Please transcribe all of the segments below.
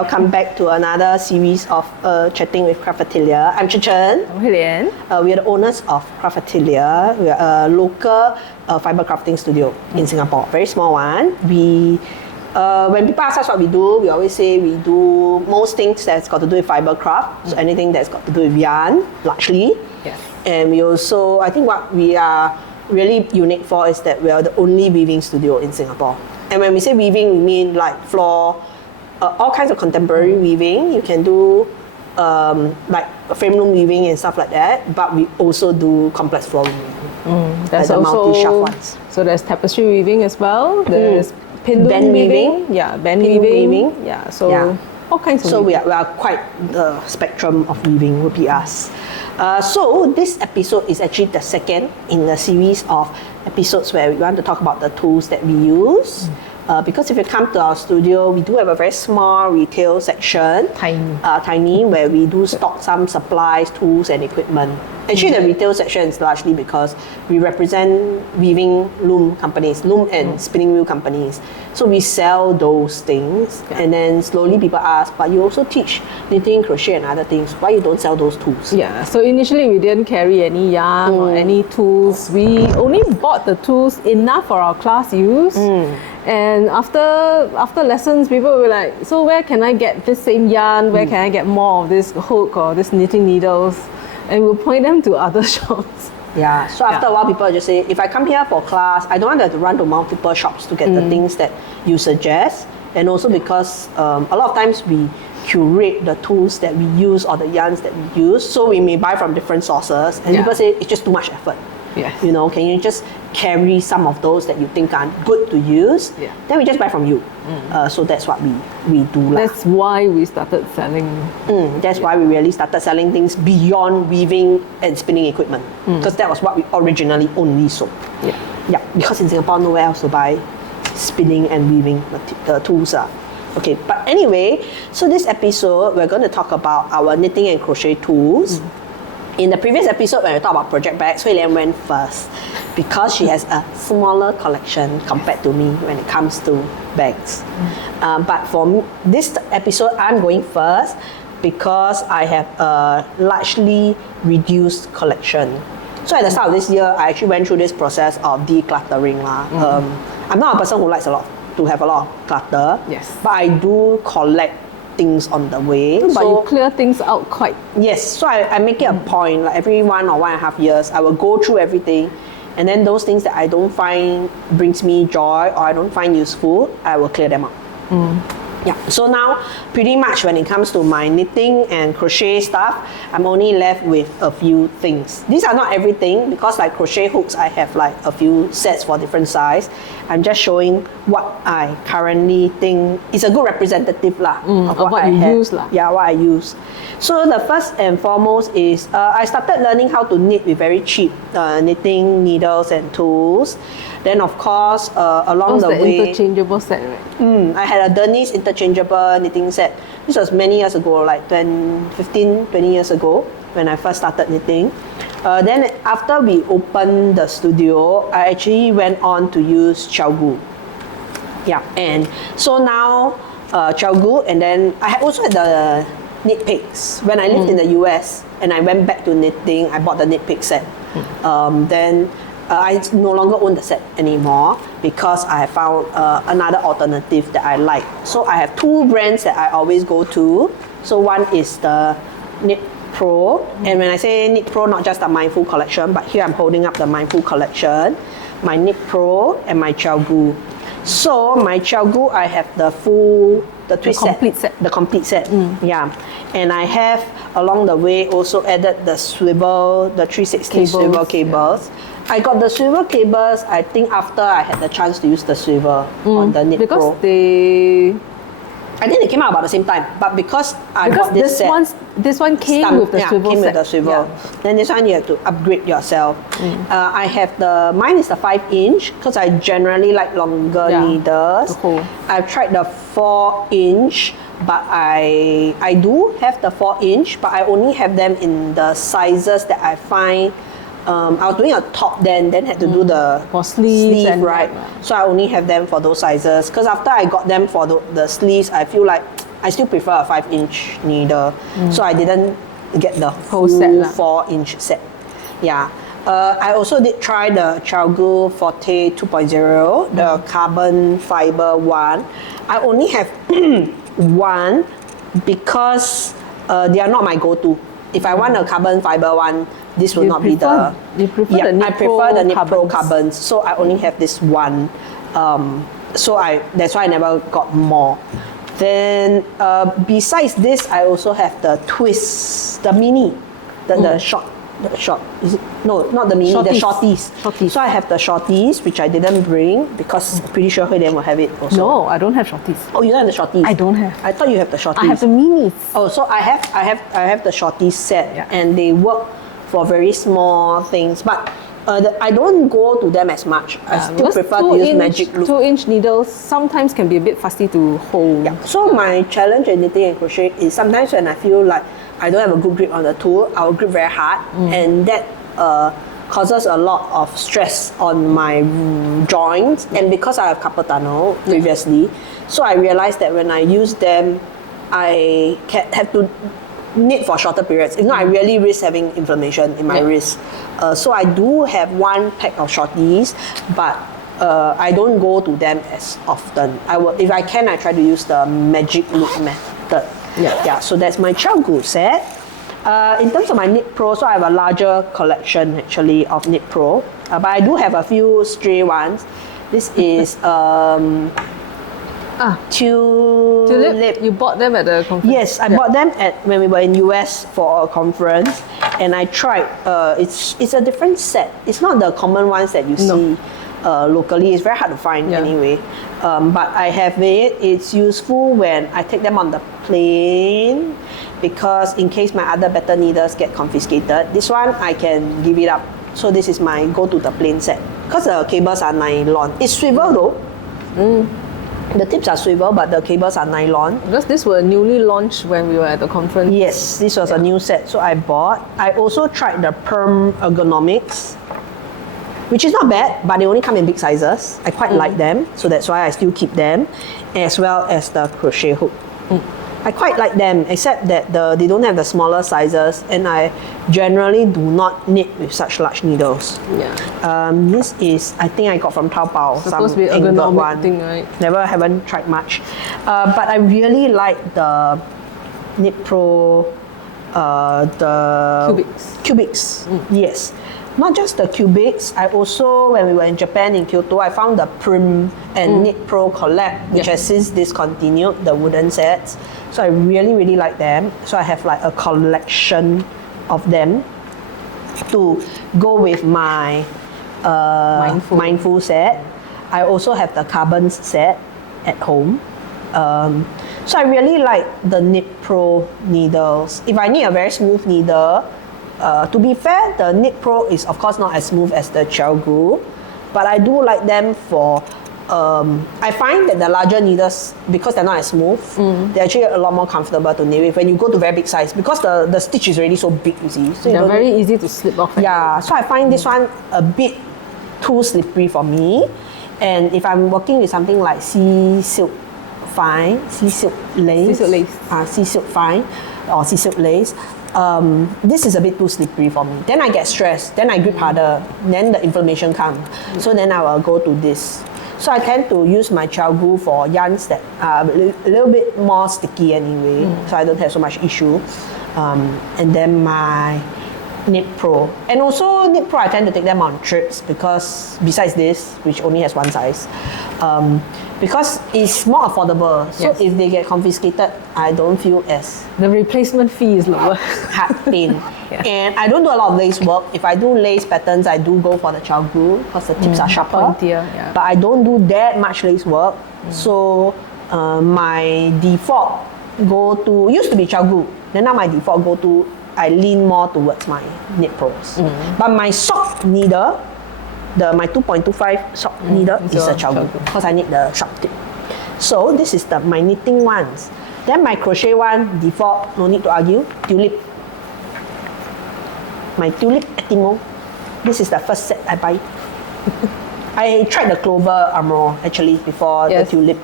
welcome back to another series of Chatting with Atelier. I'm Chen. I'm Helian. We are the owners of Atelier. We are a local fiber crafting studio in Singapore, very small one. When people ask us what we do, we always say we do most things that's got to do with fiber craft, so anything that's got to do with yarn, largely. Yes. And we also, I think what we are really unique for is that we are the only weaving studio in Singapore. And when we say weaving, we mean like floor, all kinds of contemporary weaving. You can do like frame loom weaving and stuff like that, but we also do complex floor weaving. There's like the also multi-shaft ones. So there's tapestry weaving as well. There's pin loom weaving. Yeah, band weaving. Yeah, so all kinds of So weaving. we are quite the spectrum of weaving would be us. So this episode is actually the second in the series of episodes where we want to talk about the tools that we use. Because if you come to our studio, we do have a very small retail section. Tiny, where we do stock some supplies, tools and equipment. Actually, the retail section is largely because we represent weaving loom companies, loom and spinning wheel companies. So we sell those things, and then slowly people ask, but you also teach knitting, crochet and other things. Why you don't sell those tools? Yeah, so initially we didn't carry any yarn or any tools. We only bought the tools enough for our class use. And after lessons, people were like, so where can I get this same yarn? Where can I get more of this hook or this knitting needles? And we'll point them to other shops. Yeah, so after a while, people just say, if I come here for class, I don't want to have to run to multiple shops to get the things that you suggest. And also because a lot of times we curate the tools that we use or the yarns that we use, so we may buy from different sources. And people say, it's just too much effort. Yes. You know, can you just carry some of those that you think are good to use? Yeah. Then we just buy from you. So that's what we do. That's why we started selling. That's why we really started selling things beyond weaving and spinning equipment. Because that was what we originally only sold. Yeah, because in Singapore, nowhere else to buy spinning and weaving tools. Okay, but anyway, so this episode, we're going to talk about our knitting and crochet tools. In the previous episode, when we talked about project bags, Hui Lian went first because she has a smaller collection compared to me when it comes to bags. But for this episode, I'm going first because I have a largely reduced collection. So at the start of this year, I actually went through this process of decluttering. I'm not a person who likes to have a lot of clutter. Yes. But I do collect things on the way. But you clear things out quite. Yes, so I make it a point, like every 1 or 1.5 years, I will go through everything, and then those things that I don't find brings me joy or I don't find useful, I will clear them out. Yeah, so now pretty much when it comes to my knitting and crochet stuff, I'm only left with a few things. These are not everything because like crochet hooks, I have like a few sets for different size. I'm just showing what I currently think is a good representative of what I use. Yeah, what I use. So the first and foremost is I started learning how to knit with very cheap knitting needles and tools. Then of course along the way, interchangeable set, right? I had a Denise interchangeable knitting set. This was many years ago, like 15, 20 years ago when I first started knitting. Then after we opened the studio, I actually went on to use Xiaogu. Yeah, and so now Xiaogu, and then I also had the knit picks. When I lived in the US and I went back to knitting, I bought the knit pick set. Then I no longer own the set anymore because I found another alternative that I like. So I have two brands that I always go to. So one is the Knit Pro, and when I say Knit Pro, not just the Mindful collection, but here I'm holding up the Mindful collection, my Knit Pro and my Xiaogu. So my Xiaogu, I have the complete set. Yeah, and I have along the way also added the swivel, the 360 swivel cables. Yeah. I got the swivel cables, I think after I had the chance to use the swivel on the Knit Pro. I think they came out about the same time, but because I got this set. This one came with the swivel came set. With the swivel. Yeah. Then this one you have to upgrade yourself. I have mine is the 5-inch because I generally like longer needles. I've tried the 4-inch, but I do have the 4-inch, but I only have them in the sizes that I find. I was doing a top then had to do the for sleeve, right? So I only have them for those sizes because after I got them for the sleeves, I feel like I still prefer a 5-inch needle. So I didn't get the Whole full set lah. 4-inch set. Yeah. I also did try the Chalgu Forte 2.0, the carbon fiber one. I only have one because they are not my go-to. If I want a carbon fiber one, this will not be the. You prefer the Knit I prefer the Knit Pro carbons. carbons. So I only have this one. That's why I never got more. Then besides this, I also have the twist, the mini, the short. The short, is it? No, not the mini, the shorties. So I have the shorties, which I didn't bring because pretty sure Hui will have it also. No, I don't have shorties. Oh, you don't have the shorties? I don't have. I thought you have the shorties. I have the minis. Oh, so I have the shorties set, Yeah. and they work for very small things, but I don't go to them as much. I still Because prefer to use magic loop. 2-inch needles sometimes can be a bit fussy to hold. Yeah. So my challenge in knitting and crochet is sometimes when I feel like I don't have a good grip on the tool, I will grip very hard, and that causes a lot of stress on my joints. And because I have carpal tunnel previously, so I realized that when I use them, I have to knit for shorter periods. If not, I really risk having inflammation in my wrist. So I do have one pack of shorties, but I don't go to them as often. If I can, I try to use the magic loop method. Yeah. So that's my Chalgu set. In terms of my Knit Pro, so I have a larger collection actually of Knit Pro, but I do have a few stray ones. This is Tulip. You bought them at the conference? Yes, I bought them when we were in US for a conference, and I tried. It's a different set. It's not the common ones that you see locally. It's very hard to find anyway. But I have it. It's useful when I take them on the plane, because in case my other better needles get confiscated, this one I can give it up. So this is my go to the plane set. Because the cables are nylon. It's swivel though. The tips are swivel, but the cables are nylon. Because these were newly launched when we were at the conference. Yes, this was a new set, so I bought. I also tried the Perm Ergonomics, which is not bad, but they only come in big sizes. I quite like them, so that's why I still keep them, as well as the crochet hook. I quite like them, except that they don't have the smaller sizes, and I generally do not knit with such large needles. This is, I think I got from Taobao, Supposed to be angled ergonomic one. thing, right? Haven't tried much. But I really like the Knit Pro, the cubics. Yes. Not just the cubics, I also, when we were in Japan in Kyoto, I found the Prim and Knit Pro collab, which has since discontinued, the wooden sets. So I really, really like them. So I have like a collection of them to go with my mindful set. I also have the carbons set at home. So I really like the Knit Pro needles. If I need a very smooth needle, to be fair, the Knit Pro is of course not as smooth as the Chalgu, but I do like them for. I find that the larger needles, because they're not as smooth, they're actually a lot more comfortable to knit with when you go to very big size, because the stitch is already so big, you see. So They're very easy to slip off. Yeah, so I find this one a bit too slippery for me. And if I'm working with something like sea silk lace, sea silk fine, or sea silk lace, this is a bit too slippery for me. Then I get stressed, then I grip harder, then the inflammation comes. So then I will go to this. So I tend to use my Chalgu for yarns that are a little bit more sticky anyway, so I don't have so much issue. And then my Knit Pro. And also Knit Pro, I tend to take them on trips, because besides this, which only has one size, because it's more affordable. So if they get confiscated, I don't feel as the replacement fee is lower. heart pain. And I don't do a lot of lace work. If I do lace patterns, I do go for the Chalgu, because the tips are sharper. Pointier, But I don't do that much lace work. So my default go-to used to be Chalgu. Then now my default go-to, I lean more towards my Knit Pros. But my sock needle, my 2.25 sock needle is a Chalgu, because I need the sharp tip. So this is my knitting ones. Then my crochet one, default, no need to argue, Tulip. My Tulip Etimo. This is the first set I buy. I tried the Clover Armor actually before the Tulip,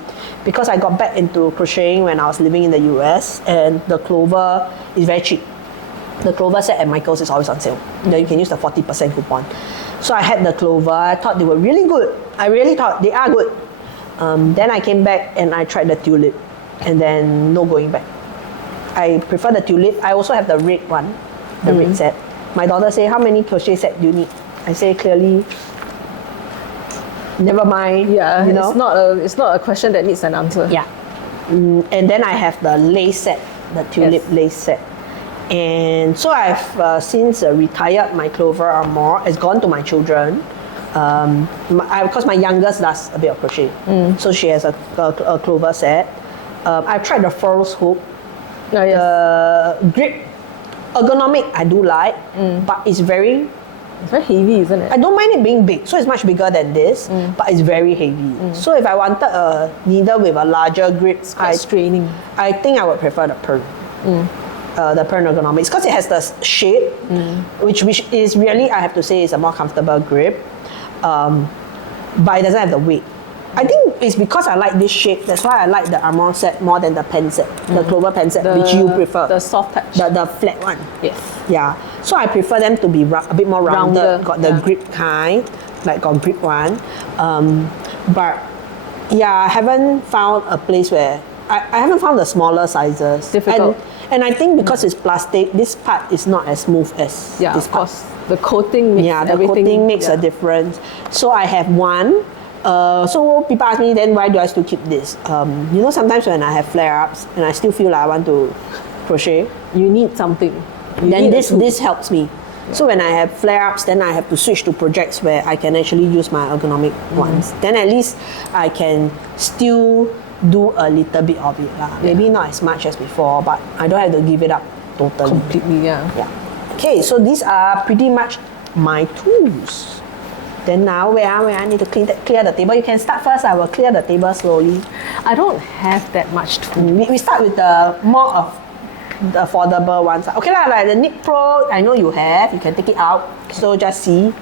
because I got back into crocheting when I was living in the US, and the clover is very cheap. The clover set at Michael's is always on sale. You can use the 40% coupon. So I had the clover. I thought they were really good. I really thought they are good. Then I came back and I tried the tulip, and then no going back. I prefer the tulip. I also have the red one, the red set. My daughter say, how many crochet set do you need? I say clearly, never mind. Yeah, it's not a question that needs an answer. Yeah. And then I have the lace set, the tulip lace set. And so I've since retired my clover armoire. It's gone to my children. Because my youngest does a bit of crochet. So she has a clover set. I've tried the furls hook. The grip, ergonomic I do like, but it's very heavy, isn't it? I don't mind it being big, so it's much bigger than this, but it's very heavy. So if I wanted a needle with a larger grip, It's quite straining. I think I would prefer the Pearl. The Pearl ergonomics, because it has the shape, which is really, I have to say, is a more comfortable grip, but it doesn't have the weight. I think it's because I like this shape. That's why I like the armoire set more than the pen set, the clover pen set, which you prefer. The soft touch. The flat one. Yes. Yeah. So I prefer them to be a bit more rounded. Rounder, got the grip kind, like got grip one. But yeah, I haven't found a place where I haven't found the smaller sizes. Difficult. And I think because it's plastic, this part is not as smooth as Yeah, this of part. course. The coating makes The everything. coating makes a difference. So I have one. So people ask me, then why do I still keep this? Sometimes when I have flare-ups and I still feel like I want to crochet, You need something. then this helps me. So when I have flare-ups, then I have to switch to projects where I can actually use my ergonomic ones. Then at least I can still do a little bit of it. Maybe not as much as before, but I don't have to give it up totally. Completely, yeah. Okay, so these are pretty much my tools. Then now, where I need to clear the table. You can start first. I will clear the table slowly. I don't have that much tool. We start with the more of the affordable ones. Okay lah, like the Knit Pro, I know you have. You can take it out. So just see.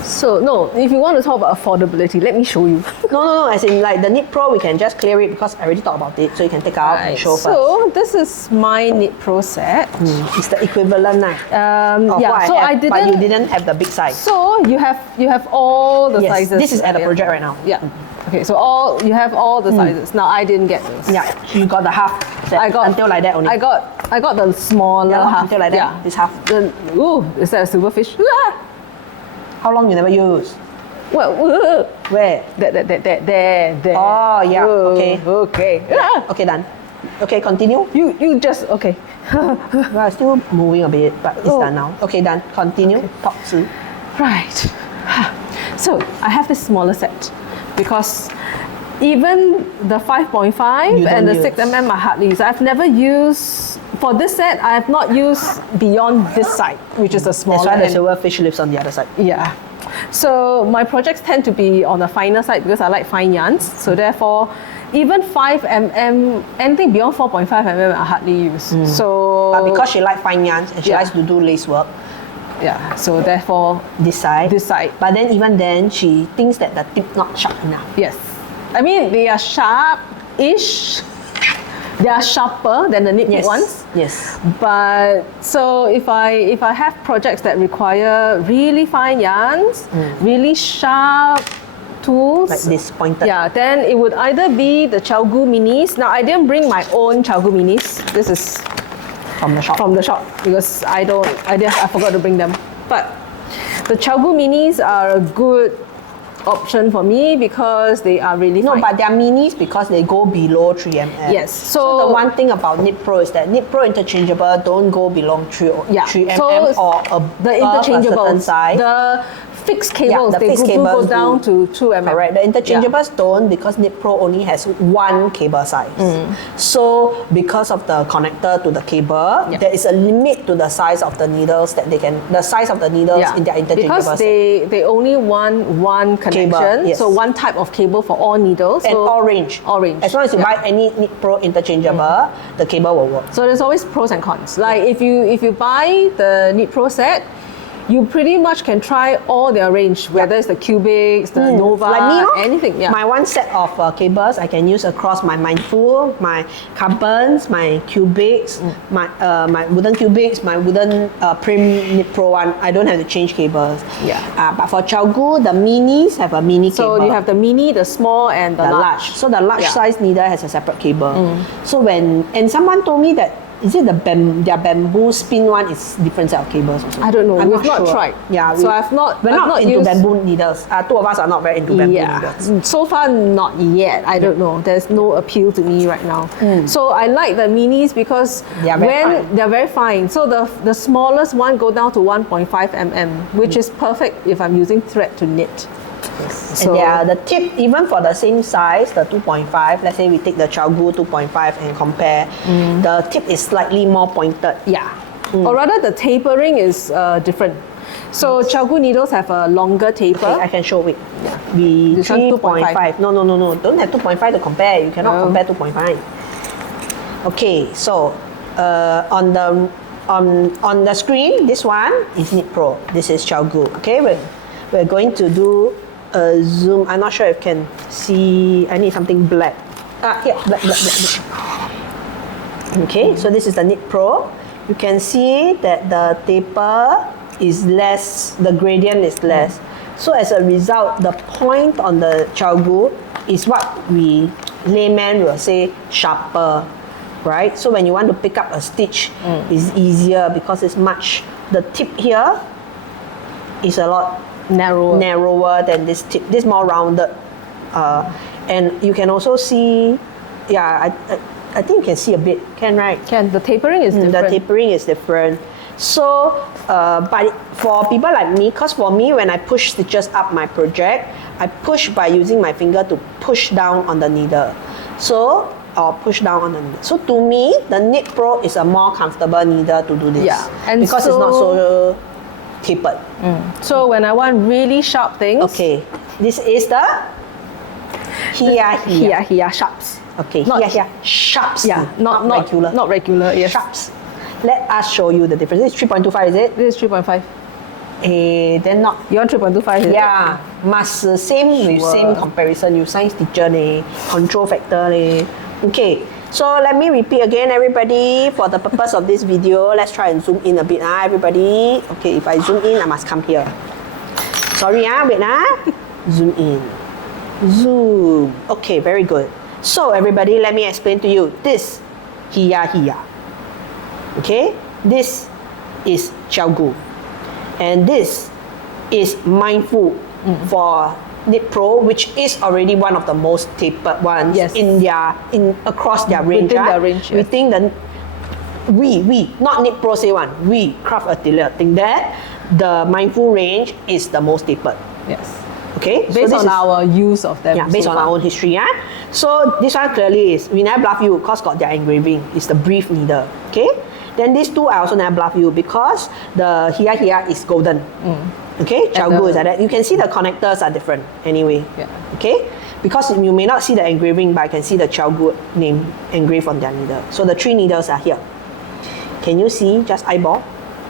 So no, if you want to talk about affordability, let me show you. No. As in like the Knit Pro, we can just clear it because I already talked about it. So you can take out and show first. So this is my Knit Pro set. It's the equivalent of what so I have, I didn't. but you didn't have the big size. So you have all the sizes. This is at the project right now. Yeah. Okay, so you have all the sizes. Now I didn't get those. Yeah, you got the half set. I got until like that only. I got the smaller half. Until like that. Yeah. This half. Is that a silverfish? How long you never use? Well, Where? there. Oh yeah. Okay. Okay. Okay, done. Okay, continue. You just okay. Well, still moving a bit, but it's done now. Okay, done. Continue. Talk to. Right. So I have this smaller set because even the 5.5 and the 6mm are hardly used. I've never used, for this set, I have not used beyond this side, which is a smaller. That's why the silverfish lives on the other side. Yeah. So my projects tend to be on the finer side because I like fine yarns. So therefore, even 5mm, anything beyond 4.5mm are hardly used. So But because she likes fine yarns and she likes to do lace work, yeah. So therefore, this side. But then even then, she thinks that the tip not sharp enough. Yes. I mean, they are sharp-ish. They are sharper than the knit ones. Yes. But so if I have projects that require really fine yarns, really sharp tools, like this pointed. Yeah, then it would either be the Chalgu minis. Now I didn't bring my own Chalgu minis. This is From the shop. From the shop because I forgot to bring them. But the Chalgu minis are a good option for me because they are really fine. No, but they're minis because they go below 3mm. Yes. So the one thing about Knit Pro is that Knit Pro interchangeable don't go below 3mm or above the a certain interchangeables, size. the fixed cables, the they fixed go cables down to 2mm. Correct. The interchangeables don't because Knit Pro only has one cable size. So because of the connector to the cable, there is a limit to the size of the needles that they can, the size of the needles in their interchangeable because they only want one connection, yes. so one type of cable for all needles. And so all range. All range. As long as you buy any Knit Pro interchangeable, the cable will work. So there's always pros and cons. Like if you buy the Knit Pro set, you pretty much can try all their range, whether it's the cubics, the Nova, like me, no? anything. Yeah. My one set of cables I can use across my mindful, my carbons, my cubics, my wooden cubics, my wooden Prim Knit Pro one. I don't have to change cables. Yeah. But for Chaogu, the minis have a mini cable. So you have the mini, the small, and the large. So the large size needle has a separate cable. So and someone told me that is it their bamboo spin one is different set of cables also? I don't know. I'm We've not sure. tried. Yeah, so we're not into used bamboo needles. Two of us are not very into bamboo needles. So far, not yet. I don't know. There's no appeal to me right now. So I like the minis because they're very fine. So the smallest one go down to 1.5 mm, which is perfect if I'm using thread to knit. So, and the tip, even for the same size, the 2.5, let's say we take the Chaogu 2.5 and compare, the tip is slightly more pointed. Yeah. Or rather, the tapering is different. So Chaogu needles have a longer taper. Okay, I can show it. Yeah. We This one 3.5. No. Don't have 2.5 to compare. You cannot compare 2.5. Okay, so on the screen, this one is Knit Pro. This is Chaogu. Okay, we're going to do a zoom. I'm not sure if you can see. I need something black. Here, black. Okay, so this is the Knit Pro. You can see that the taper is less, the gradient is less. So as a result, the point on the Chaogu is what we layman will say sharper, right? So when you want to pick up a stitch, it's easier because it's the tip here is a lot narrower than this tip. This more rounded, and you can also see. Yeah, I think you can see a bit. Can, right? Can. The tapering is different. The tapering is different. So, but for people like me, because for me, when I push stitches up my project, I push by using my finger to push down on the needle. So, or push down on the needle. So to me, the Knit Pro is a more comfortable needle to do this. Yeah, and because it's not so tapered. So when I want really sharp things, okay, this is the here sharps. Okay, Not here sharps. Yeah, not regular. Not regular. Yes. Sharps. Let us show you the difference. This is 3.25, is it? This is 3.5. Then not. You want 3.25? Yeah, must same with same comparison. You science teacher leh, control factor leh. Okay, so let me repeat again, everybody. For the purpose of this video, let's try and zoom in a bit, everybody. Okay, if I zoom in, I must come here. Sorry, wait, zoom in, zoom. Okay, very good. So everybody, let me explain to you. This, here. Okay, this is Chaogu. And this is Mindful for Knit Pro, which is already one of the most tapered ones across their range. Within their range, We think that we not Knit Pro say one. We Craft Atelier think that the Mindful range is the most tapered. Yes. Okay, based on our use of them. Yeah, based on our own history. So this one clearly is we never bluff you because got their engraving. It's the brief needle. Okay. Then these two I also never bluff you because the here is golden. Okay, Chaogu is like that. You can see the connectors are different anyway. Yeah. Okay, because you may not see the engraving, but I can see the Chaogu name engraved on their needle. So the three needles are here. Can you see? Just eyeball.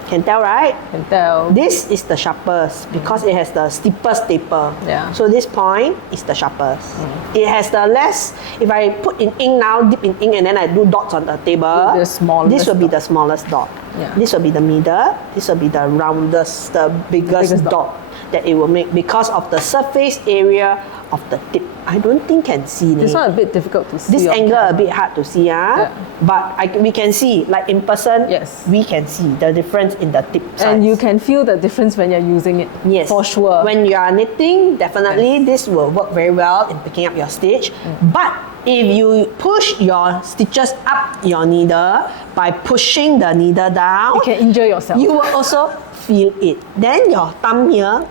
Can tell, right? Can tell. This is the sharpest because it has the steepest taper. Yeah. So this point is the sharpest. It has the less. If I put in ink now, dip in ink, and then I do dots on the table, The smallest this will be the smallest dot. Yeah. This will be the middle. This will be the roundest, the biggest dot that it will make because of the surface area of the tip. I don't think can see. This one a bit difficult to see. This on angle camera. a bit hard to see, but we can see, like in person, Yes. we can see the difference in the tip size. And you can feel the difference when you're using it. Yes, For sure. When you are knitting, definitely this will work very well in picking up your stitch. But if you push your stitches up your needle by pushing the needle down, you can injure yourself. you will also feel it. Then your thumb here,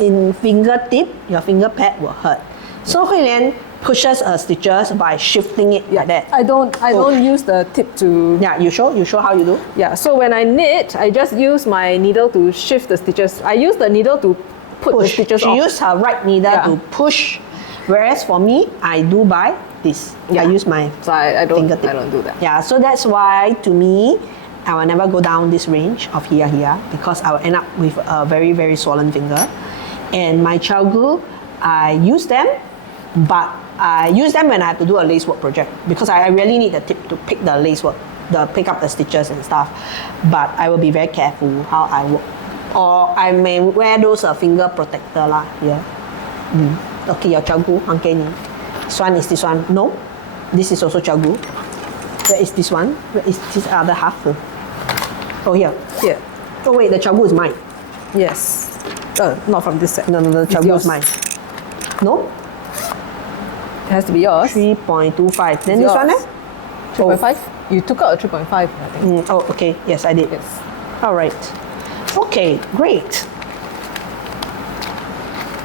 in fingertip, your finger pad will hurt. So Hui Lian pushes her stitches by shifting it like that. I don't use the tip to. Yeah, you show how you do. Yeah, so when I knit, I just use my needle to shift the stitches. I use the needle to put the stitches She off. used her right needle to push, whereas for me, I do by this. I use my So I don't fingertip. do that. Yeah, so that's why to me, I will never go down this range of here because I will end up with a very, very swollen finger. And my child glue, I use them, but I use them when I have to do a lace work project because I really need the tip to pick the lace work, pick up the stitches and stuff. But I will be very careful how I work. Or I may wear those finger protector lah here. Okay, your child glue, this one is this one. No, this is also child glue. Where is this one? Where is this other half? Oh, here. Oh wait, the child glue is mine. Yes. Not from this set. No, the child glue is mine. No? It has to be yours. 3.25. Then this one, 3.5? You took out a 3.5, I think. Oh, okay. Yes, I did. Yes. All right. Okay, great.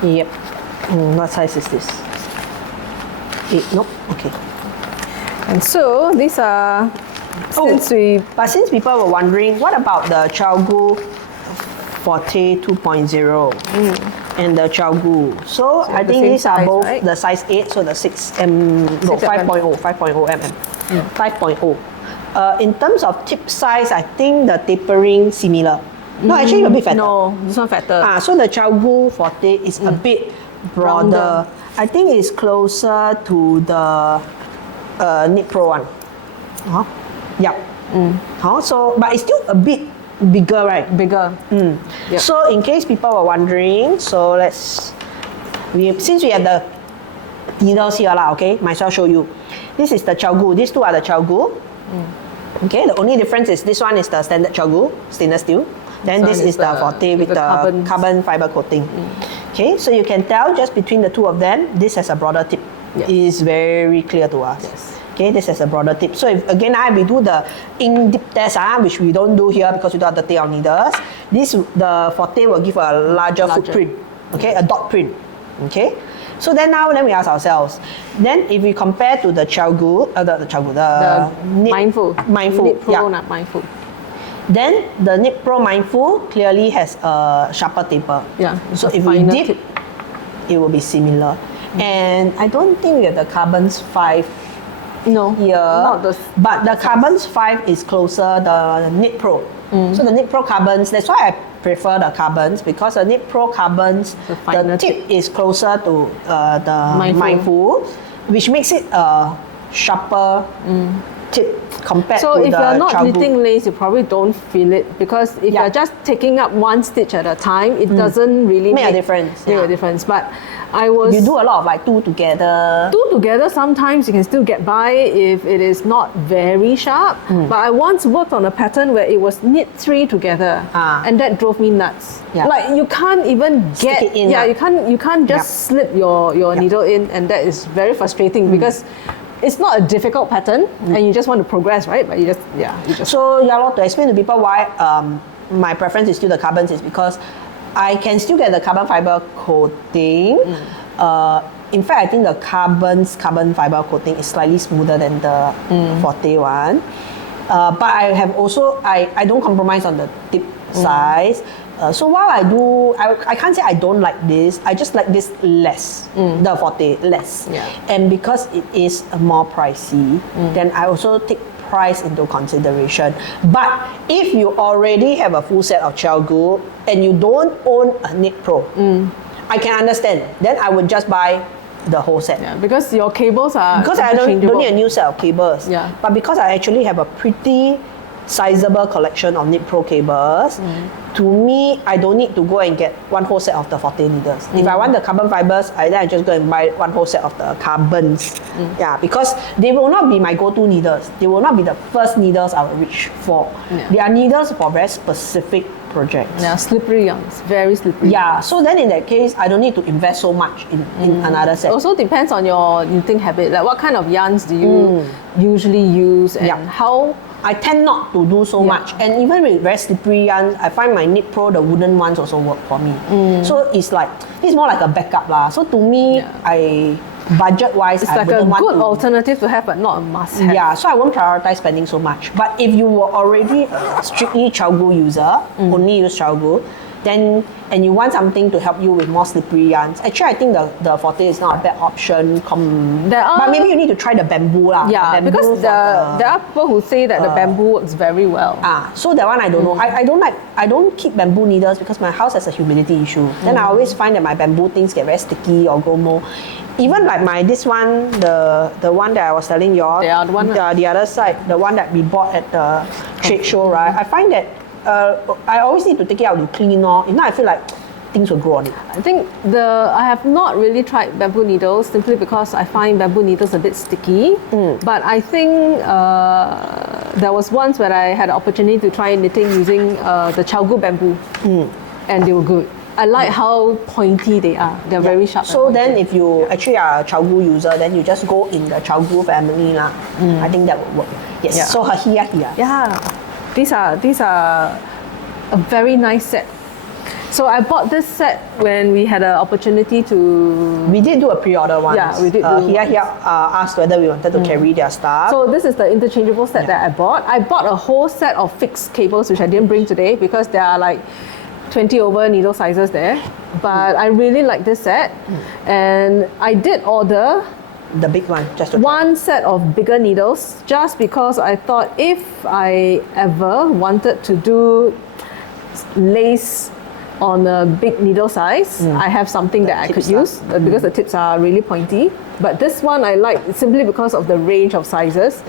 Yep. What size is this? 8. Nope. Okay. And so these are. Since people were wondering, what about the child glue Forte 2.0 and the child glue? So I think these are both the size 8, so the 5.0 mm. 5.0. In terms of tip size, I think the tapering similar. No, actually a bit fatter. No, this one fatter. So the child glue Forte is a bit broader. I think it's closer to the Knit Pro one. Yeah. So, but it's still a bit bigger, right? Bigger. Yep. So, in case people were wondering, so since we have the needles here, okay, might as well show you. This is the child glue. These two are the child glue. Okay, the only difference is this one is the standard child glue, stainless steel. Then this is the Forte with the carbon fiber coating. Okay, so you can tell just between the two of them, this has a broader tip. Yes. It is very clear to us. Yes. Okay, this has a broader tip. So if again we do the ink dip test, which we don't do here because we don't have the tail needles. The Forte will give a larger footprint. Okay, a dot print. Okay. So then we ask ourselves. Then if we compare to the child glue, the Mindful. Knit Pro, not Mindful. Then the Knit Pro Mindful clearly has a sharper taper. Yeah. So if we dip, it will be similar. And I don't think we have the Carbons 5 here. But the Carbons 5 is closer the Knit Pro. So the Knit Pro Carbons, that's why I prefer the Carbons, because the Knit Pro Carbons, the tip is closer to the Mindful, which makes it a sharper tip compared to the So if you're not child knitting glue. lace, you probably don't feel it, because if you're just taking up one stitch at a time, it doesn't really make a difference. Make a difference. But you do a lot of like two together. Sometimes you can still get by if it is not very sharp. But I once worked on a pattern where it was knit 3 together, and that drove me nuts. Yeah. Like you can't even Stick it in, you can't just slip your needle in, and that is very frustrating because it's not a difficult pattern, and you just want to progress, right? But you just. So to explain to people why my preference is still the Carbons is because I can still get the carbon fiber coating. In fact, I think the carbon fiber coating is slightly smoother than the Forte one. But I have also, I don't compromise on the tip size. So while I can't say I don't like this, I just like this less, the Forte less. Yeah. And because it is more pricey, then I also take price into consideration. But if you already have a full set of child glue and you don't own a Knit Pro, I can understand. Then I would just buy the whole set. Yeah, because your cables are Because I don't need a new set of cables. Yeah. But because I actually have a pretty sizable collection of Knit Pro cables, to me, I don't need to go and get one whole set of the Forte needles. If I want the carbon fibers, then I just go and buy one whole set of the Carbons. Yeah, because they will not be my go-to needles. They will not be the first needles I will reach for. Yeah. They are needles for very specific projects. Yeah, slippery yarns, very slippery. Yeah, so then in that case, I don't need to invest so much in another set. Also depends on your knitting habit. Like what kind of yarns do you usually use, and how? I tend not to do so much, and even with very slippery yarns, I find my Knit Pro, the wooden ones also work for me. So it's more like a backup lah. So to me, budget-wise, I wouldn't want to. It's like a good alternative to have, but not a must-have. Yeah, so I won't prioritize spending so much. But if you were already a strictly child glue user, only use child glue, then and you want something to help you with more slippery yarns. Actually, I think the forte is not a bad option. But maybe you need to try the bamboo lah. Yeah, the bamboo because there are people who say that the bamboo works very well. So that one I don't know. I don't keep bamboo needles because my house has a humidity issue. Then I always find that my bamboo things get very sticky or grow more. Even like this one, the one that I was telling you all, the other side, the one that we bought at the trade show, right? I find that I always need to take it out to clean it off. If not, I feel like things will grow on it. I think I have not really tried bamboo needles simply because I find bamboo needles a bit sticky. But I think there was once where I had an opportunity to try knitting using the Chalgu bamboo, and they were good. I like how pointy they are. They're very sharp. So then if you actually are a Chalgu user, then you just go in the Chalgu family lah. I think that would work. Yes. Yeah. So here. Yeah. These are a very nice set. So I bought this set when we had an opportunity to... We did do a pre-order once. Yeah, we did. Here asked whether we wanted to carry their stuff. So this is the interchangeable set that I bought. I bought a whole set of fixed cables, which I didn't bring today because there are like 20 over needle sizes there. But I really like this set. And I did order the big one, just to one set of bigger needles, just because I thought if I ever wanted to do lace on a big needle size, I have something that I could use because the tips are really pointy. But this one I like simply because of the range of sizes.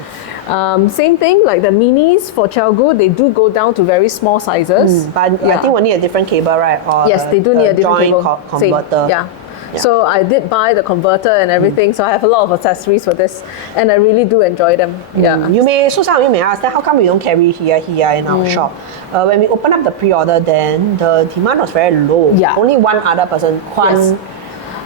Same thing, like the minis for Chalgu, they do go down to very small sizes. But I think we need a different cable, right? Or yes, they do need a different cable. Converter. Yeah. So I did buy the converter and everything, so I have a lot of accessories for this, and I really do enjoy them. Yeah. Some of you may ask, then how come we don't carry here in our shop? When we opened up the pre-order, then the demand was very low. Yeah. Only one other person,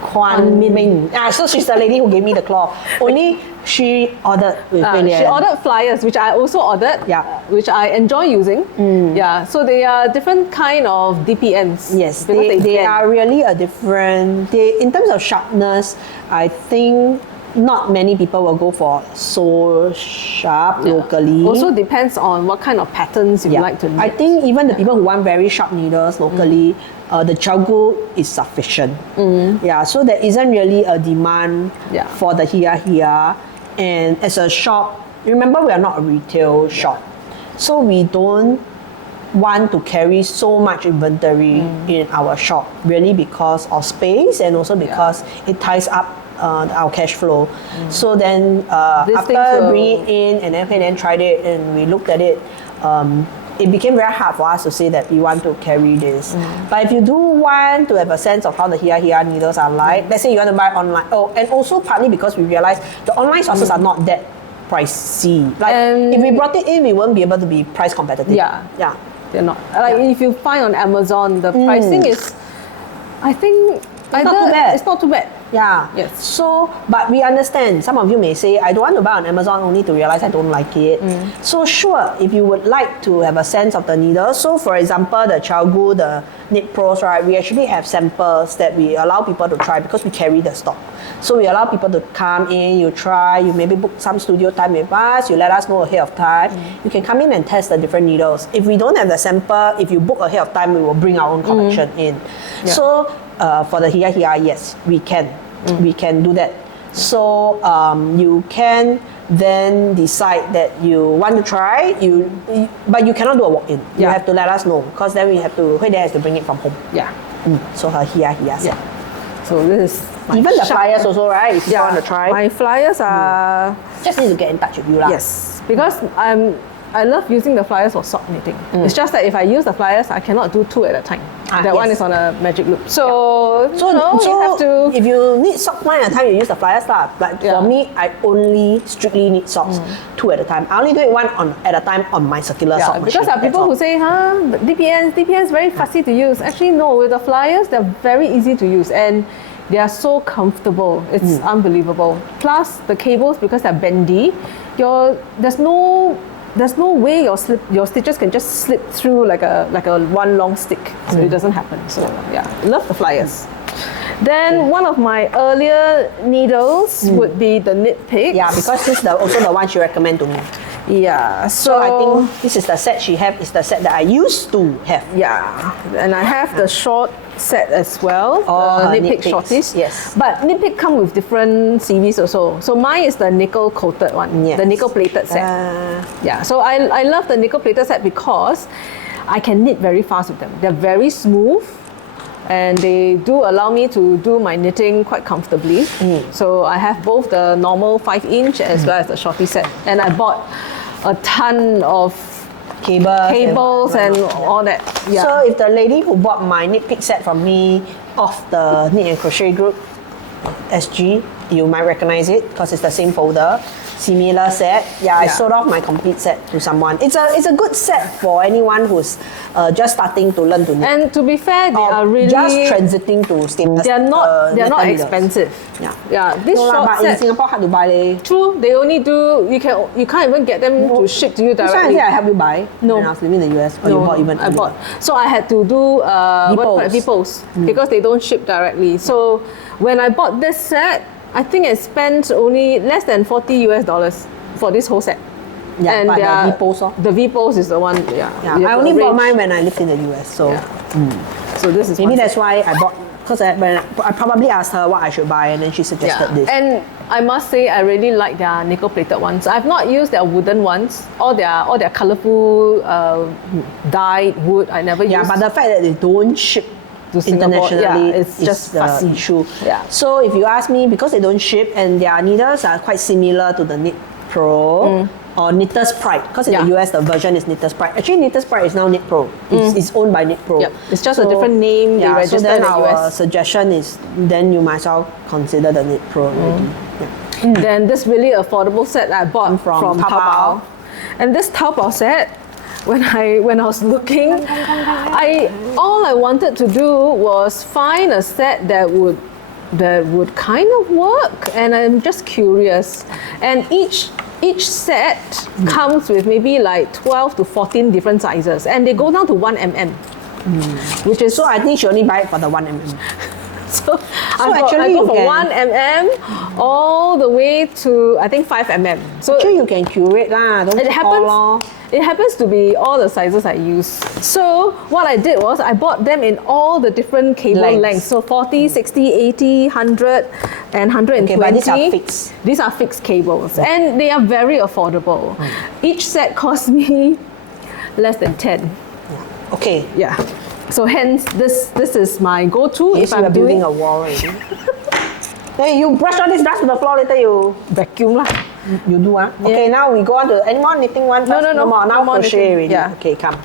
Kwan Min. So she's the lady who gave me the cloth. Only she ordered with she ordered flyers, which I also ordered, which I enjoy using. Yeah, so they are different kind of DPNs. Yes, they are really a different. In terms of sharpness, I think not many people will go for so sharp locally. Also depends on what kind of patterns you like to knit. I think even the people who want very sharp needles locally, the Chalgu is sufficient. Yeah, so there isn't really a demand for the here. And as a shop, remember we are not a retail shop, so we don't want to carry so much inventory in our shop, really because of space and also because it ties up our cash flow. So then after bringing it in and then tried it and we looked at it, it became very hard for us to say that we want to carry this. But if you do want to have a sense of how the here needles are like, let's say you want to buy online. Oh, and also partly because we realized the online sources are not that pricey. Like if we brought it in, we won't be able to be price competitive. Yeah. They're not. Like if you find on Amazon, the pricing is, I think, not too bad. It's not too bad. Yeah. Yes. So, but we understand. Some of you may say, I don't want to buy on Amazon only to realize I don't like it. So sure, if you would like to have a sense of the needle. So for example, the Chalgu, the Knit Pros, right? We actually have samples that we allow people to try because we carry the stock. So we allow people to come in, you try, you maybe book some studio time with us, you let us know ahead of time. You can come in and test the different needles. If we don't have the sample, if you book ahead of time, we will bring our own collection in. So for the here, yes, we can. We can do that. So you can then decide that you want to try, but you cannot do a walk-in. You have to let us know because then Hui has to bring it from home. Yeah. So her here. So this is even the flyers also, right? If you want to try. My flyers are... Just need to get in touch with you lah. Yes, because I love using the flyers for sock knitting. It's just that if I use the flyers, I cannot do two at a time. That one is on a magic loop. So you have to... If you need sock one at a time, you use the flyers lah. But for me, I only strictly need socks two at a time. I only do it one at a time on my circular sock machine. Because there are people who say, DPNs very fussy to use. Actually, no. With the flyers, they're very easy to use. And they are so comfortable. It's unbelievable. Plus, the cables, because they're bendy, there's no way your stitches can just slip through like a one long stick. So it doesn't happen. So love the flyers. Then one of my earlier needles would be the Knit Picks. Yeah, because this is also the one she recommended to me. Yeah, So I think this is the set she have, is the set that I used to have. yeah, and I have the short set as well, Oh, the knit Nitpick picks, shorties. yes. But Nitpick come with different series also. So mine is the nickel coated one, Yes. the nickel plated set. Yeah, so I love the nickel plated set because I can knit very fast with them. They're very smooth. And they do allow me to do my knitting quite comfortably. So I have both the normal 5-inch as well as the shorty set. And I bought a ton of cables and all that. Yeah. So if the lady who bought my knit pick set from me off the Knit and Crochet group, SG, you might recognize it because it's the same folder. Similar set. I sold off my complete set to someone. It's a good set for anyone who's just starting to learn to knit. And to be fair, they Or are really just transiting to stainless. They're not metal needles. expensive. Yeah. Yeah. This No lah, short but in set. Singapore hard to buy leh. True, they only do. You can't even get them to ship to you That's why I directly. say I help you buy. No. When I was living in the US. Or you bought even I bought. So I had to do V-post because they don't ship directly. So when I bought this set, I think I spent only less than $40 for this whole set. Yeah, but the V-post The V-post is the one. Yeah, I only bought mine when I lived in the US. So So this is maybe one that's set. why I bought. Because I probably asked her what I should buy, and then she suggested this. And I must say, I really like their nickel plated ones. I've not used their wooden ones, all their colorful dyed wood. I never used. Yeah, but the fact that they don't ship to Singapore, internationally, it's just the fussy. issue. Yeah. So if you ask me, because they don't ship and their needles are quite similar to the Knit Pro or Knitter's Pride, because in the US the version is Knitter's Pride. Actually, Knitter's Pride is now Knit Pro. It's owned by Knit Pro. Yep. It's just a different name they registered so then in the our US. suggestion is then you might as well consider the Knit Pro already. Yeah. Then this really affordable set I bought from Taobao. And this Taobao set, when I was looking, all I wanted to do was find a set that would kind of work, and I'm just curious. And each set comes with maybe like 12 to 14 different sizes, and they go down to 1 mm, which is So I think she only buy it for the 1 mm. So I actually go you from can- 1 mm all the way to I think 5 mm. So Actually, you can curate lah. Don't it keep all lor. happens. It happens to be all the sizes I use. So what I did was I bought them in all the different cable Lengths. lengths. So 40, 60, 80, 100, and 120. Okay, but these are fixed. These are fixed cables, and they are very affordable. Each set cost me less than 10. Okay. Yeah. So hence this is my go-to If if I'm building doing a wall already. Hey, you brush all this dust to the floor later. You vacuum lah. do Okay, now we go on to any more knitting one. No, first? no more. Now no more crochet knitting. already. Yeah. Okay, come.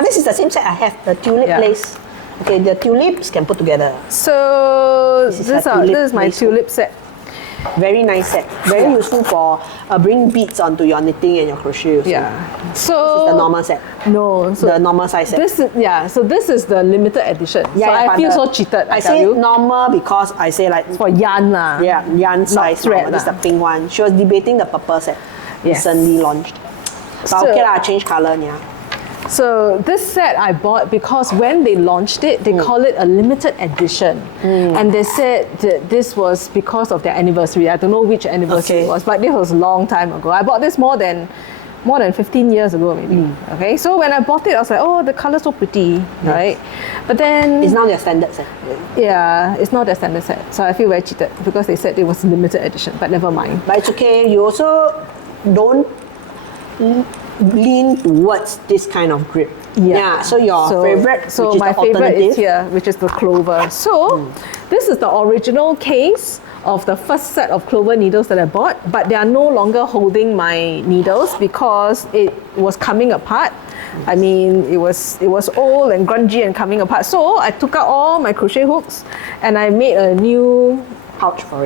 This is the same set I have. The tulip Yeah. lace. Okay, the tulips can put together. So This is this a tulip is my lace hook. tulip set. Very nice set. Very useful for bringing beads onto your knitting and your crochet. Also. Yeah. So This is the normal set. No, so The normal size set. So this is the limited edition. So I but feel the- so cheated. I tell say you. normal because I say like For yarn lah. yarn size. thread This is the lah. pink one. She was debating the purple set. Yes. Recently launched. But So- okay lah, change color. Yeah. So this set I bought because when they launched it, they call it a limited edition, and they said that this was because of their anniversary. I don't know which anniversary Okay. it was, but this was a long time ago. I bought this more than 15 years ago, maybe. Okay, so when I bought it, I was like, oh, the color's so pretty, right? But then It's now their standard set. yeah, it's not their standard set, so I feel very cheated because they said it was limited edition. But never mind. But it's okay. You also don't lean towards this kind of grip. So your favorite, So which is my the favorite alternative. is here, which is the clover. So this is the original case of the first set of clover needles that I bought, but they are no longer holding my needles because it was coming apart. I mean, it was old and grungy and coming apart. So I took out all my crochet hooks and I made a new pouch for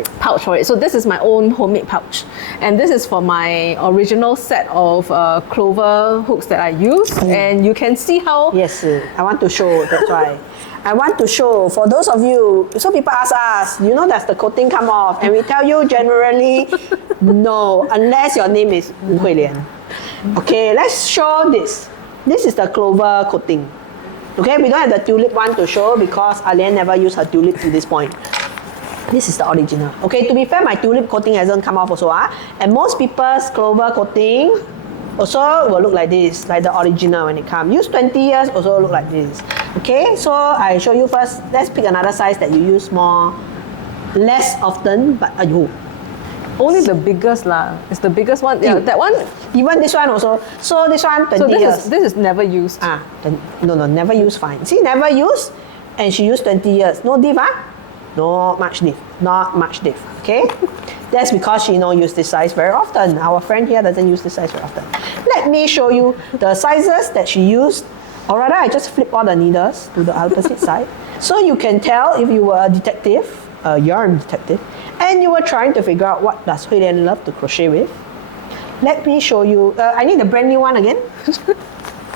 it. So this is my own homemade pouch, and this is for my original set of clover hooks that I use. And you can see how Yes, I want to show. That's why. I want to show for those of you. So people ask us, does the coating come off? And we tell you generally, no, unless your name is Wu Hui Lian. Okay, let's show this. This is the clover coating. Okay, we don't have the tulip one to show because Alian never used her tulip to this point. This is the original. Okay, to be fair, my tulip coating hasn't come off also. And most people's clover coating also will look like this, like the original when it comes. Use 20 years, also look like this. Okay, so I show you first. Let's pick another size that you use less often, but Only the biggest lah. It's the biggest one. Yeah, that one. Even this one also. So this one 20 years. This is never used. No, never use fine. See, never use, and she used 20 years. No diff, Not much diff. Not much diff. Okay? That's because she don't use this size very often. Our friend here doesn't use this size very often. Let me show you the sizes that she used. Or rather, I just flip all the needles to the opposite side. So you can tell if you were a detective, a yarn detective, and you were trying to figure out what does Hui Lian love to crochet with. Let me show you. I need the brand new one again.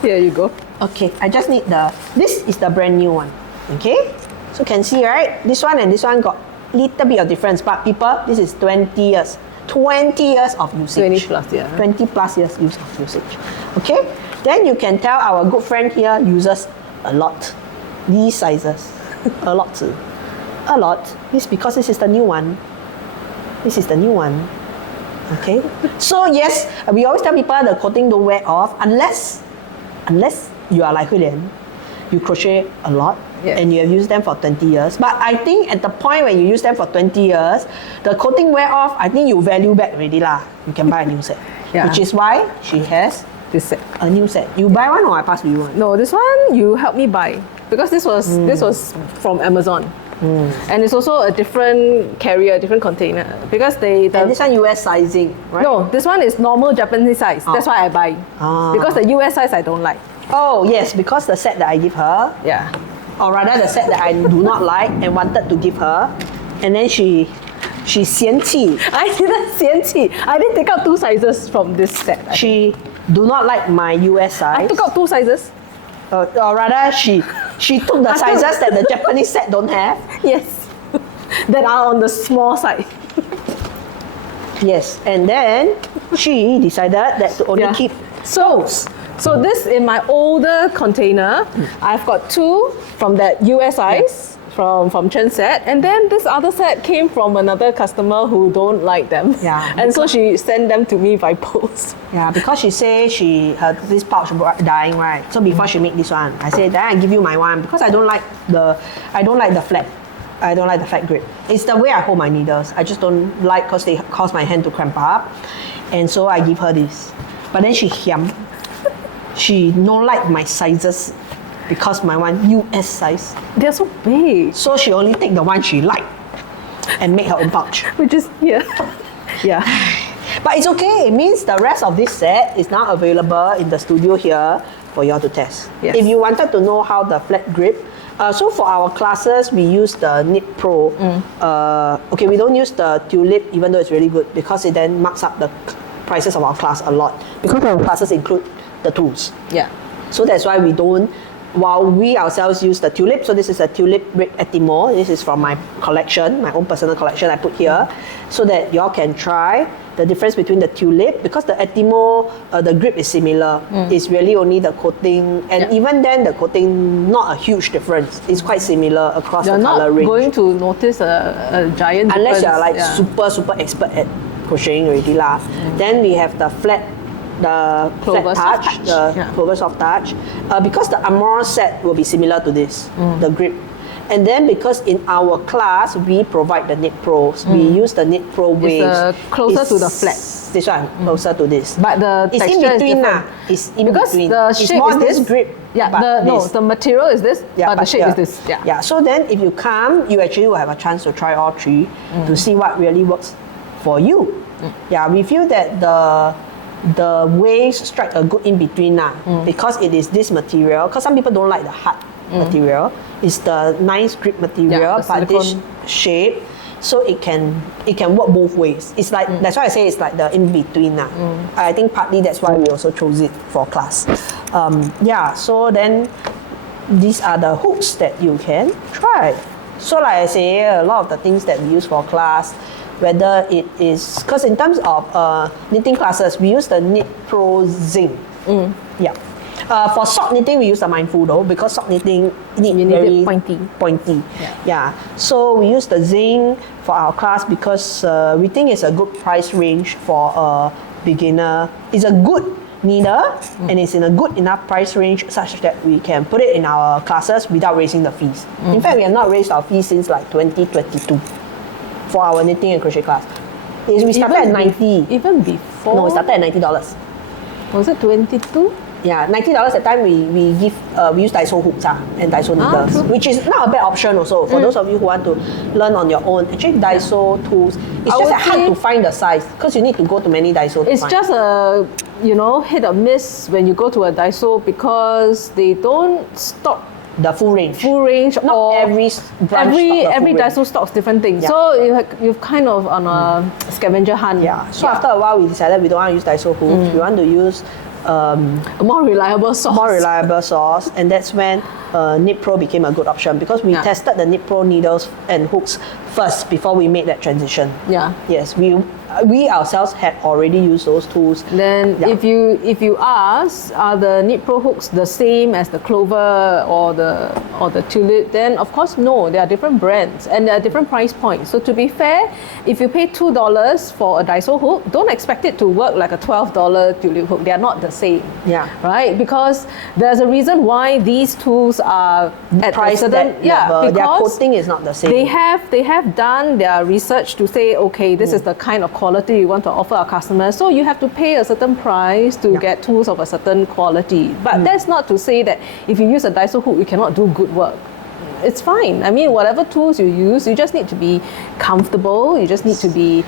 Here you go. Okay, I just need this is the brand new one. Okay? So can see, right? This one and this one got little bit of difference, but people, this is 20 years. 20 years of usage. 20 plus, yeah. 20 plus years of usage. Okay? Then you can tell our good friend here uses a lot. These sizes. A lot too. A lot. This because this is the new one. This is the new one. Okay? So yes, we always tell people the coating don't wear off unless you are like Hui Lian. You crochet a lot, and you have used them for 20 years. But I think at the point when you use them for 20 years, the coating wear off, I think you value back already lah. You can buy a new set. Yeah. Which is why she has This set. a new set. You buy one or I pass to you one? No, this one you helped me buy because this was from Amazon. And it's also a different carrier, different container because And this one US sizing, right? No, this one is normal Japanese size. That's why I buy. Because the US size I don't like. Oh yes, because the set that I give her, Yeah. or rather the set that I do not like and wanted to give her, and then she 嫌弃. I didn't 嫌弃. I didn't take out 2 sizes from this set. She do not like my US size. I took out 2 sizes. Or rather, she took the sizes that the Japanese set don't have. Yes. That are on the small side. Yes, and then she decided that to only keep those. So this in my older container, I've got 2 from that US size from Chen set, and then this other set came from another customer who don't like them. Yeah, and so she sent them to me by post. Yeah, because she say this pouch dying, right? So before she make this one, I said then I give you my one because I don't like the flat. I don't like the flat grip. It's the way I hold my needles. I just don't like because they cause my hand to cramp up, and so I give her this. But then she She don't like my sizes because my one US size. They're so big. So she only take the one she like and make her own pouch. Which is here. Yeah. But it's okay. It means the rest of this set is now available in the studio here for you all to test. Yes. If you wanted to know how the flat grip, so for our classes, we use the Knit Pro. Okay, we don't use the Tulip even though it's really good because it then marks up the prices of our class a lot because our classes include the tools. Yeah. So that's why we don't, while we ourselves use the Tulip, so this is a Tulip Red Atelier. This is from my collection, my own personal collection I put here, so that y'all can try the difference between the Tulip, because the Atelier, the grip is similar. It's really only the coating, and even then the coating, not a huge difference. It's quite similar across You're the color range. not going to notice a giant Unless difference. you're like super expert at crocheting already lah. Then we have the flat, the Clover flat soft touch, touch. the Clover soft touch, because the Amore set will be similar to this, the grip. And then because in our class we provide the Knit Pros, we use the Knit Pro waves. Closer to the flat. This one closer to this. But the it's in texture between is lah. different. It's in Because between. the It's shape more is this this grip. Yeah, but the material is this, but the shape is this. Yeah. Yeah. So then if you come, you actually will have a chance to try all 3 to see what really works for you. Yeah, we feel that the waves strike a good in between now because it is this material. Because some people don't like the hard material. It's the nice grip material, the but this silicone. shape, so it can work both ways. It's like that's why I say it's like the in between now. I think partly that's why we also chose it for class. Yeah. So then these are the hooks that you can try. So like I say, a lot of the things that we use for class, whether it is, because in terms of knitting classes, we use the Knit Pro Zing. Yeah. For sock knitting, we use the Mindful though, because sock knitting You need very it pointy. pointy. Yeah. So we use the Zing for our class because we think it's a good price range for a beginner. It's a good needle and it's in a good enough price range such that we can put it in our classes without raising the fees. In fact, we have not raised our fees since like 2022 for our knitting and crochet class. We started at 90. Even before? No, we started at $90. Was it 22? Yeah, $90 at time we use Daiso hooks and Daiso needles, true. which is not a bad option also for those of you who want to learn on your own. Actually, Daiso tools, it's just hard to find the size because you need to go to many Daiso. It's just a hit or miss when you go to a Daiso because they don't stock the full range. Not or every branch every Daiso stocks different things. Yeah. So you've kind of on a scavenger hunt. Yeah. So after a while, we decided we don't want to use Daiso hooks. We want to use a more reliable source. And that's when Knit Pro became a good option because we tested the Knit Pro needles and hooks first before we made that transition. Yeah. Yes, we ourselves had already used those tools. Then if you ask, are the Knit Pro hooks the same as the Clover or the Tulip? Then of course no, they are different brands and they are different price points. So to be fair, if you pay $2 for a Daiso hook, don't expect it to work like a $12 Tulip hook. They are not the same. Yeah. Right? Because there's a reason why these tools are at priced a certain level. because their coating is not the same. They have done their research to say, okay, this is the kind of quality we want to offer our customers. So you have to pay a certain price to get tools of a certain quality. But that's not to say that if you use a Daiso hook, you cannot do good work. It's fine. I mean, whatever tools you use, you just need to be comfortable. You just need to be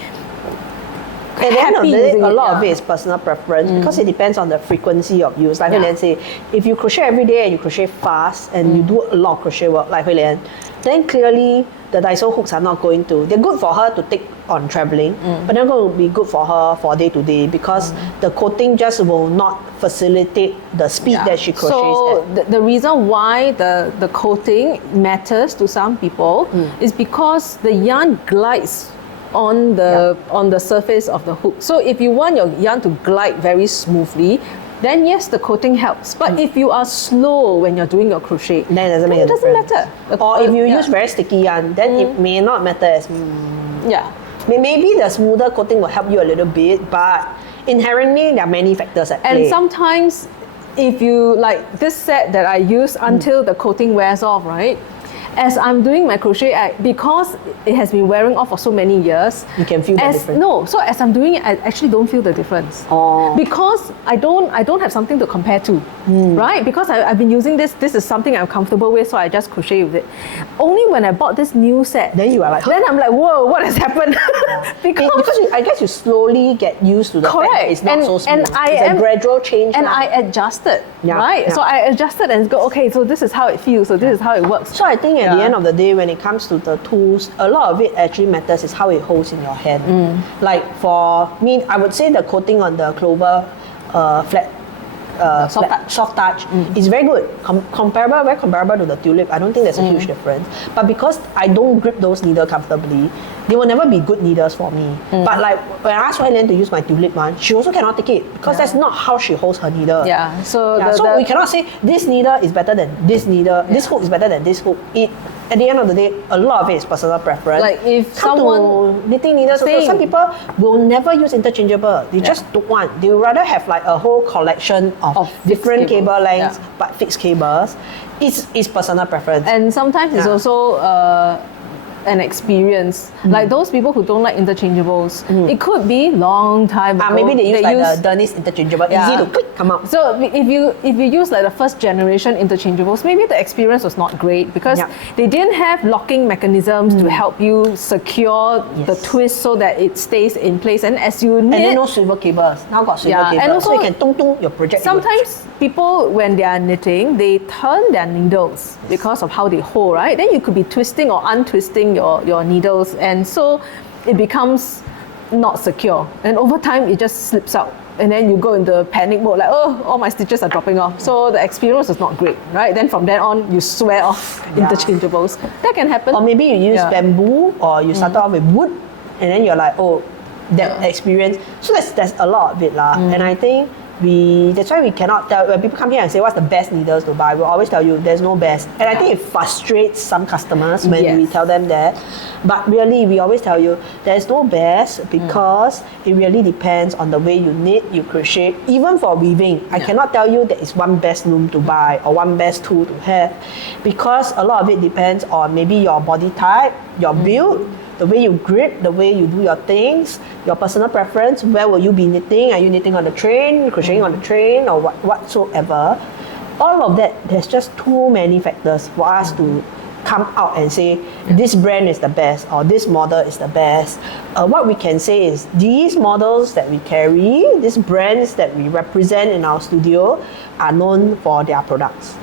at the end of the day, a lot of it it. is personal preference because it depends on the frequency of use. Like Hui Lian say, if you crochet every day and you crochet fast and you do a lot of crochet work, like Hui Lian, then clearly the Daiso hooks are not going to. They're good for her to take on traveling, but they're going to be good for her for day to day because the coating just will not facilitate the speed that she crochets so at. the reason why the coating matters to some people is because the yarn glides on the surface of the hook. So if you want your yarn to glide very smoothly, then yes, the coating helps. But if you are slow when you're doing your crochet, then it doesn't make a difference. matter. Or if you use very sticky yarn, then it may not matter as maybe the smoother coating will help you a little bit, but inherently there are many factors at play. And sometimes if you like this set that I use until the coating wears off, right? As I'm doing my crochet, because it has been wearing off for so many years, you can feel the difference. No, so as I'm doing it, I actually don't feel the difference. Because I don't have something to compare to, right? Because I've been using this is something I'm comfortable with, so I just crochet with it. Only when I bought this new set, then you are like, then I'm like, whoa, what has happened? because I guess you slowly get used to the fact that it's not so smooth. And it's a gradual change. And I adjusted, right? So I adjusted and go, okay, so this is how it feels, so this is how it works. So I think at the end of the day, when it comes to the tools, a lot of it actually matters is how it holds in your hand. Like for me, I would say the coating on the Clover soft touch is very good. Very comparable to the Tulip. I don't think there's a huge difference. But because I don't grip those needles comfortably, they will never be good needles for me. But like when I asked Hui Lian to use my Tulip one, she also cannot take it because that's not how she holds her needle. So we cannot say this needle is better than this needle, this hook is better than this hook. At the end of the day, a lot of it is personal preference. Like if Come someone to knitting needles, some people will never use interchangeable. They just don't want. They would rather have like a whole collection of different cable lengths but fixed cables. It's personal preference. And sometimes it's also an experience. Like those people who don't like interchangeables, it could be long time ago. Maybe they use the Dennis interchangeable, easy to click, come out. So if you use like the first generation interchangeables, maybe the experience was not great because they didn't have locking mechanisms to help you secure the twist so that it stays in place. And as you knit, and then no swivel cables. Now got swivel cables, and also, so you can tung your project. Sometimes people, when they are knitting, they turn their needles because of how they hold, right? Then you could be twisting or untwisting your needles, and so it becomes not secure. And over time, it just slips out. And then you go into panic mode, like, oh, all my stitches are dropping off. So the experience is not great, right? Then from then on, you swear off interchangeables. That can happen. Or maybe you use bamboo, or you start off with wood, and then you're like, oh, that experience. So there's a lot of it lah. And I think That's why we cannot tell, when people come here and say what's the best needles to buy, we'll always tell you there's no best. And I think it frustrates some customers when we tell them that. But really, we always tell you there's no best because it really depends on the way you knit, you crochet. Even for weaving, I cannot tell you there is one best loom to buy or one best tool to have, because a lot of it depends on maybe your body type, your build, the way you grip, the way you do your things, your personal preference, where will you be knitting? Are you knitting on the train, crocheting on the train, or whatsoever? All of that, there's just too many factors for us to come out and say, this brand is the best, or this model is the best. What we can say is, these models that we carry, these brands that we represent in our studio are known for their products,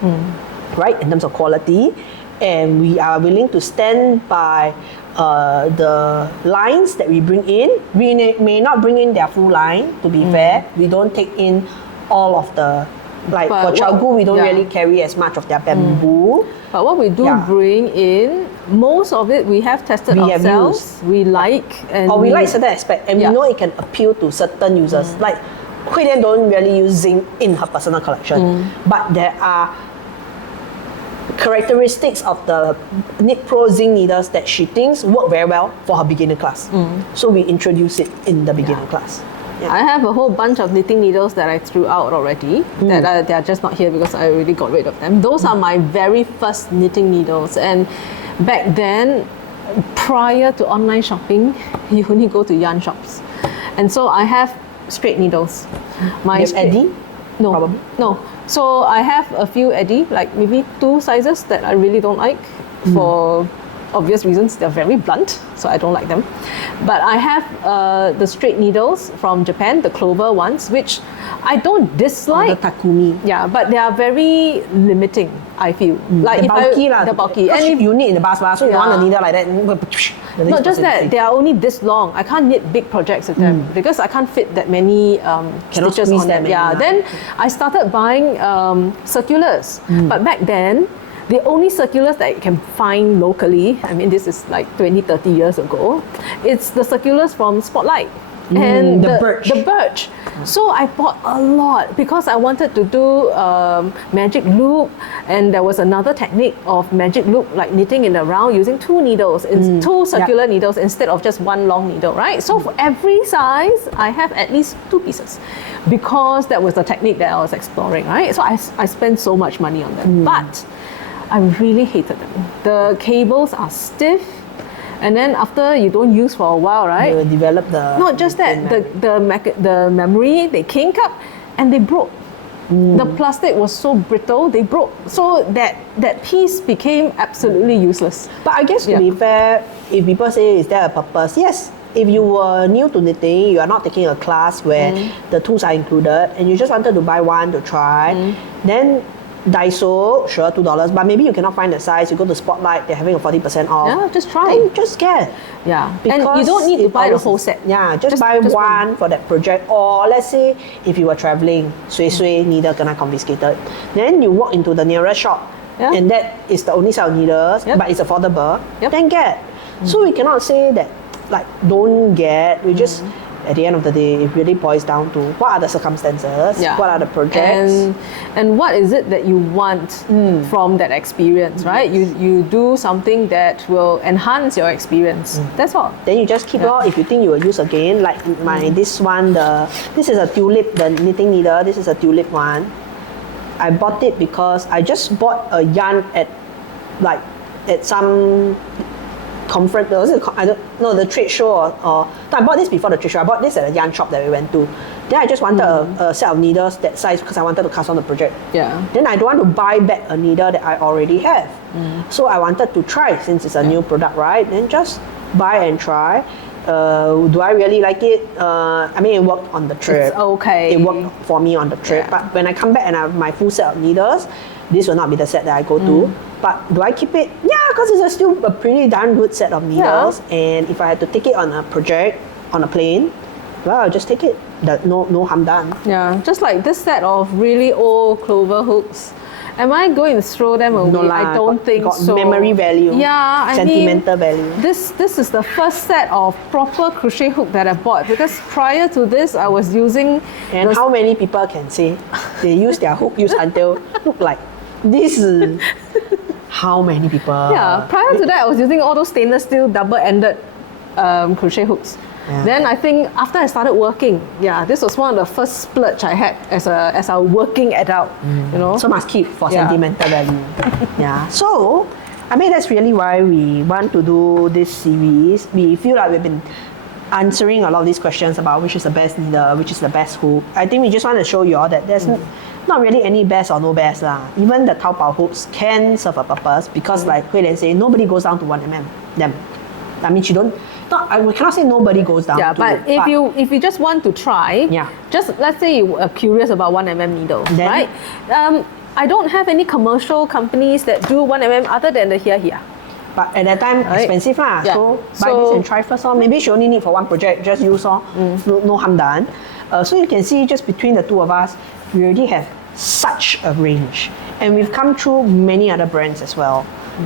right, in terms of quality. And we are willing to stand by the lines that we bring in. We may not bring in their full line, to be fair. We don't take in all of the, like for Chaogu, we don't really carry as much of their bamboo. But what we do bring in, most of it we have tested ourselves. We like, and we like certain aspect, and we know it can appeal to certain users. Like Hui Lian don't really use zinc in her personal collection, but there are characteristics of the Knit Pro zinc needles that she thinks work very well for her beginner class. So we introduce it in the beginner class. I have a whole bunch of knitting needles that I threw out already. That they are just not here because I already got rid of them. Those are my very first knitting needles, and back then, prior to online shopping, you only go to yarn shops, and so I have straight needles. My Eddie? No, probably. No. So I have a few Eddie, like maybe 2 sizes that I really don't like for obvious reasons. They're very blunt, so I don't like them. But I have the straight needles from Japan, the clover ones, which I don't dislike. The Takumi. Yeah, but they are very limiting, I feel. Like they're bulky. And you knit in the bus, so you want a needle like that. Not just that, they are only this long. I can't knit big projects with them because I can't fit that many stitches on them. Then I started buying circulars. But back then, the only circulars that you can find locally, I mean this is like 20, 30 years ago, it's the circulars from Spotlight. And the birch. So I bought a lot because I wanted to do magic loop, and there was another technique of magic loop, like knitting in the round using 2 needles, 2 circular needles instead of just 1 long needle, right? So for every size, I have at least 2 pieces because that was the technique that I was exploring, right? So I spent so much money on them, but I really hated them. The cables are stiff. And then after you don't use for a while, right? They develop the... Not just that, the memory, they kink up and they broke. The plastic was so brittle, they broke. So that piece became absolutely useless. But I guess to be fair, if people say, is there a purpose? Yes. If you were new to knitting, you are not taking a class where the tools are included, and you just wanted to buy one to try, then Daiso, sure, $2, but maybe you cannot find the size. You go to Spotlight, they're having a 40% off. Yeah, just try. And just get. Yeah, and you don't need to buy the whole set. Yeah, just buy one for that project. Or let's say if you were traveling, suay needle kena confiscated. Then you walk into the nearest shop, and that is the only set of needles, but it's affordable. Then get. So we cannot say that like don't get. We just. At the end of the day, it really boils down to what are the circumstances, what are the projects, and what is it that you want from that experience, right? You do something that will enhance your experience. That's all. Then you just keep it. If you think you will use again, like this one, this is a tulip, the knitting needle. This is a tulip one. I bought it because I just bought a yarn at some conference, the trade show or no, I bought this before the trade show. I bought this at a yarn shop that we went to. Then I just wanted a set of needles that size because I wanted to cast on the project. Then I don't want to buy back a needle that I already have. So I wanted to try since it's a new product, right? Then just buy and try. Do I really like it? I mean, it worked on the trip. It's okay. It worked for me on the trip. But when I come back and I have my full set of needles, this will not be the set that I go to. But do I keep it? Yeah, because it's still a pretty darn good set of needles. And if I had to take it on a project, on a plane, well, I'll just take it. No harm done. Yeah, just like this set of really old clover hooks. Am I going to throw them away? No lah, I don't think got so. memory value. Yeah, I sentimental mean, value. This is the first set of proper crochet hook that I bought, because prior to this I was using. And how many people can say they use their hook use until look like this? How many people? Yeah, prior to that I was using all those stainless steel double-ended crochet hooks. Yeah. Then I think after I started working, this was one of the first splurge I had as a working adult. You know, So must keep for sentimental value. Yeah. So, I mean, that's really why we want to do this series. We feel like we've been answering a lot of these questions about which is the best needle, which is the best hook. I think we just want to show you all that there's not really any best or no best lah. Even the Taobao hooks can serve a purpose because, like Hui Lian say, nobody goes down to 1mm. Them. I mean, we cannot say nobody goes down. Yeah, to but it, if you just want to try, just let's say you are curious about 1mm needle, Then? right? I don't have any commercial companies that do 1mm other than the here. But at that time, expensive lah. Yeah. So buy this and try first. Maybe she only need for one project, just use no harm done. So you can see just between the two of us, we already have such a range. And we've come through many other brands as well.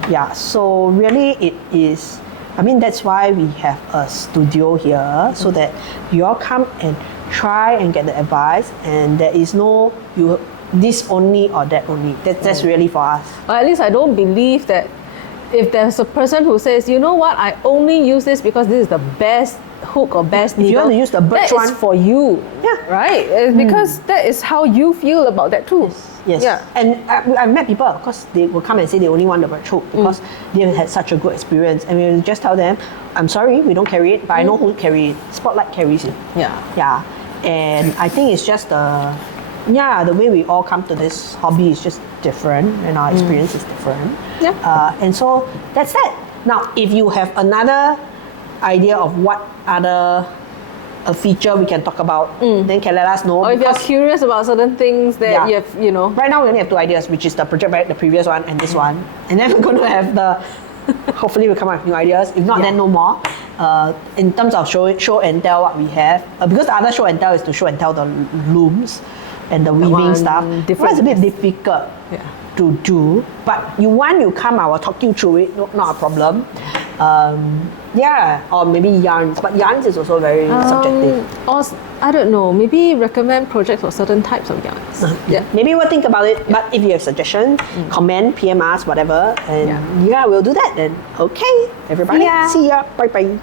Yeah, so really it is, I mean, that's why we have a studio here, so that you all come and try and get the advice, and there is no this only or that only. That's really for us. Or at least I don't believe that if there's a person who says, you know what, I only use this because this is the best hook or best needle. If you want to use the birch that one, is for you. Yeah. Right? It's because that is how you feel about that too. Yes. Yeah. And I've met people, of course, they will come and say they only want the birch hook because they have had such a good experience. And we will just tell them, I'm sorry, we don't carry it, but I know who carry it. Spotlight carries it. Yeah. Yeah. And I think it's just the way we all come to this hobby is just different, and our experience is different. Yeah. And so that's that. Now, if you have another idea of what other feature we can talk about, then can let us know. Or if you're curious about certain things that you have, you know. Right now we only have two ideas, which is the project bag, the previous one, and this one. And then we're going to have hopefully we'll come up with new ideas. If not, then no more. In terms of show and tell what we have. Because the other show and tell is to show and tell the looms and the weaving stuff. It's a bit difficult to do. But you come, I will talk you through it, not a problem. Or maybe yarns, but yarns is also very subjective. Or I don't know, maybe recommend projects for certain types of yarns. Maybe we'll think about it. But if you have suggestions, comment, PM us, whatever, and we'll do that then. Okay, everybody, see ya. Bye bye.